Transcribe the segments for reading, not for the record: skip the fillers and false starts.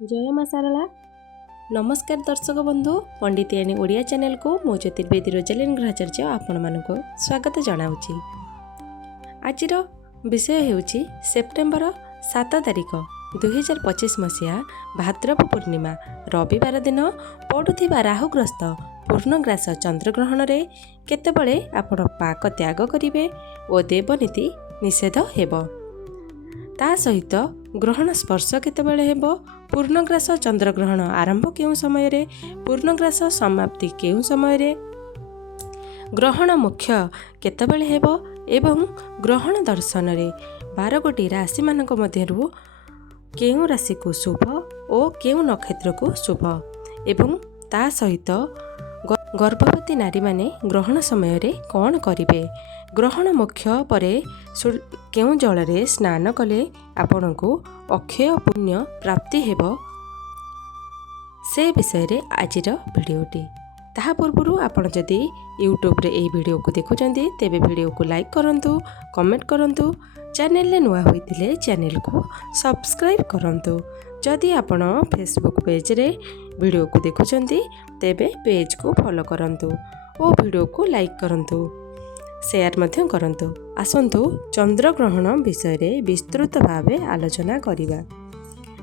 जय माँ सारला। नमस्कार दर्शक बंधु, पंडितियानी ओडिया चैनल को मो ज्योतिर्वेदी रोजालिन ग्रहाचार्य आपण मानक स्वागत जनाऊँगी। आज विषय हेउची सेप्टेम्बर 7 तारिख 2025 मसीहा भाद्रप पूर्णिमा रविवार दिन पड़ुथिबा राहुग्रस्त पूर्णग्रास चंद्रग्रहण रे केतेबेले आपण पाक त्याग करिवे और देवनीति निषेध हेबो। ता सहित ग्रहण स्पर्श केतेबेले हेबो, पूर्णग्रास चंद्रग्रहण आरंभ केउं समय रे, पूर्णग्रास समाप्ति केउं समय रे, ग्रहण मुख्य केतेबेले हेबो एवं ग्रहण दर्शन रे 12 गोटी राशि मानक मध्यरु केउं राशि को शुभ और केउं नक्षत्र को शुभ एवं ता सहित गर्भवती नारी माने ग्रहण समय रे कौन करिवे, ग्रहण मुख्य परे केउं जल रे स्नान कले आपण को अक्षय पुण्य प्राप्ति हेबो से विषय रे आजिर भिडियोटी। ताहा पूर्व आपण जदि यूट्यूब रे एही वीडियो को देखुचंदी तेबे वीडियो को लाइक करंतु, कमेंट करंतु, चैनल ले नुआ होइतिले चैनल को सब्सक्राइब करंतु। जदि आपण फेसबुक पेज रे वीडियो को देखुचंदी तेबे पेज को फॉलो करंतु और वीडियो को लाइक करंतु, शेयर मध्य करंतु। आसंतु चंद्रग्रहण विषय रे विस्तृत भावे आलोचना करिबा।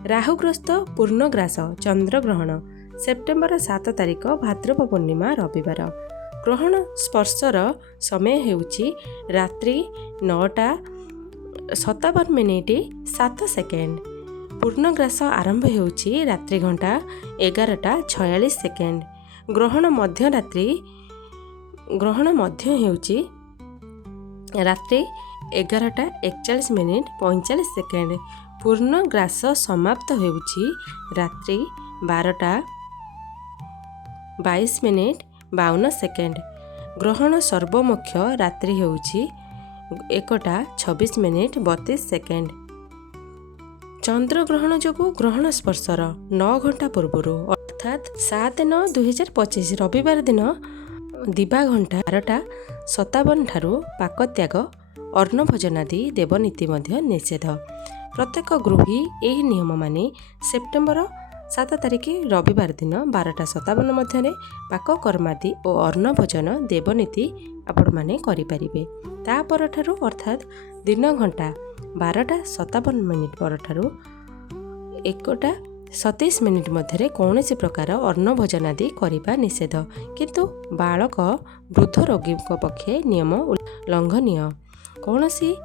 राहुग्रस्त पूर्णग्रास चंद्रग्रहण सेप्टेम्बर 7 तारिख भाद्रप पूर्णिमा रविवार। ग्रहण स्पर्शर समय हेउची रात्रि 9:57 पूर्णग्रास आरंभ हेउची रात्रि घंटा 11:46। ग्रहण मध्य हेउची रात्रि 11:41:45। पूर्णग्रास समाप्त हेउची रात्रि 12:22:52। ग्रहण सर्वमुख्य रात्रि हेउची 1:26:32। चंद्रग्रहण जोगु ग्रहण स्पर्शर 9 घंटा पूर्व अर्थात 7/9/2025 रविवार दिन दिबा घंटा 12:57 ठारू पाक त्याग अर्ण भोजनादि देवनीति मध्य निषेध। प्रत्येक गृही एही नियम माने सेप्टेम्बर 7 तारिख रविवार दिन 12:57 मध्य पाक कर्मादि और अर्ण भोजन देवनीति आपण माने करि परिबे। ता पर ठारू अर्थात दिन घंटा 12:57 पर ठारू 1:27 मध्य कौनसी प्रकार अन्न भोजन आदि करिबा निषेध, किंतु बालक वृद्ध रोगी पक्षे नियम लंघनीय। कौनसी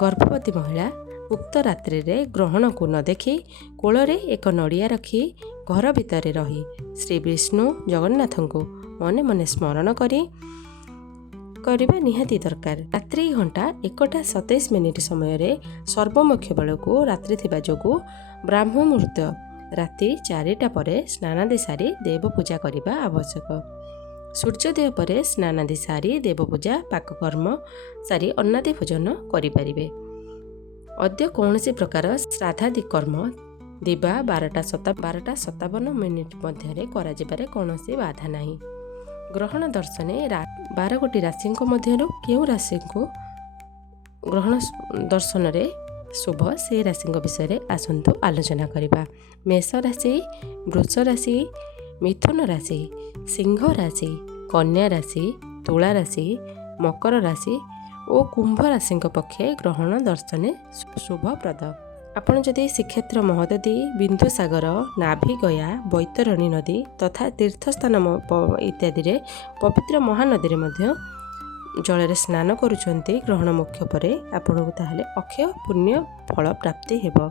गर्भवती महिला उक्त रात्रि रे ग्रहण को न देखी कोଳରେ एक नड़िया रखी घर भितर रही श्री विष्णु जगन्नाथ को मने मने स्मरण करवा निहाती दरकार। रात्रि घंटा 1:27 समय रे सर्वमुख्य बेल को रात्रि थिबा जोगु ब्राह्म मुहूर्त राति 4टा परे स्नानादि सारी देव पूजा करने आवश्यक। सूर्योदय परे स्नानादि सारी देव पूजा पाककर्म सारी अन्नादि भोजन करें। अद्य कौनसी प्रकार श्राद्धादि कर्म दिबा 12:57 मध्य कराजिबारे कौनसी बाधा नहीं। ग्रहण दर्शन 12 गोटी राशि मध्यरु केउ राशि को ग्रहण दर्शन रे शुभ से राशि विषय रे आसंतु आलोचना करिबा। मेष राशि, वृष राशि, मिथुन राशि, सिंह राशि, कन्या राशि, तुला राशि, मकर राशि और कुंभ राशि पक्षे ग्रहण दर्शन शुभप्रद। आपण जदि श्रीक्षेत्र महोदधि, बिंदुसागर, नाभि गया, बैतरणी नदी तथा तीर्थस्थान इत्यादि रे पवित्र महानदी रे मध्य जल स्नान करुछंती ग्रहण मुख्य परे आपन को ताहले अक्षय पुण्य फल प्राप्ति हेबो।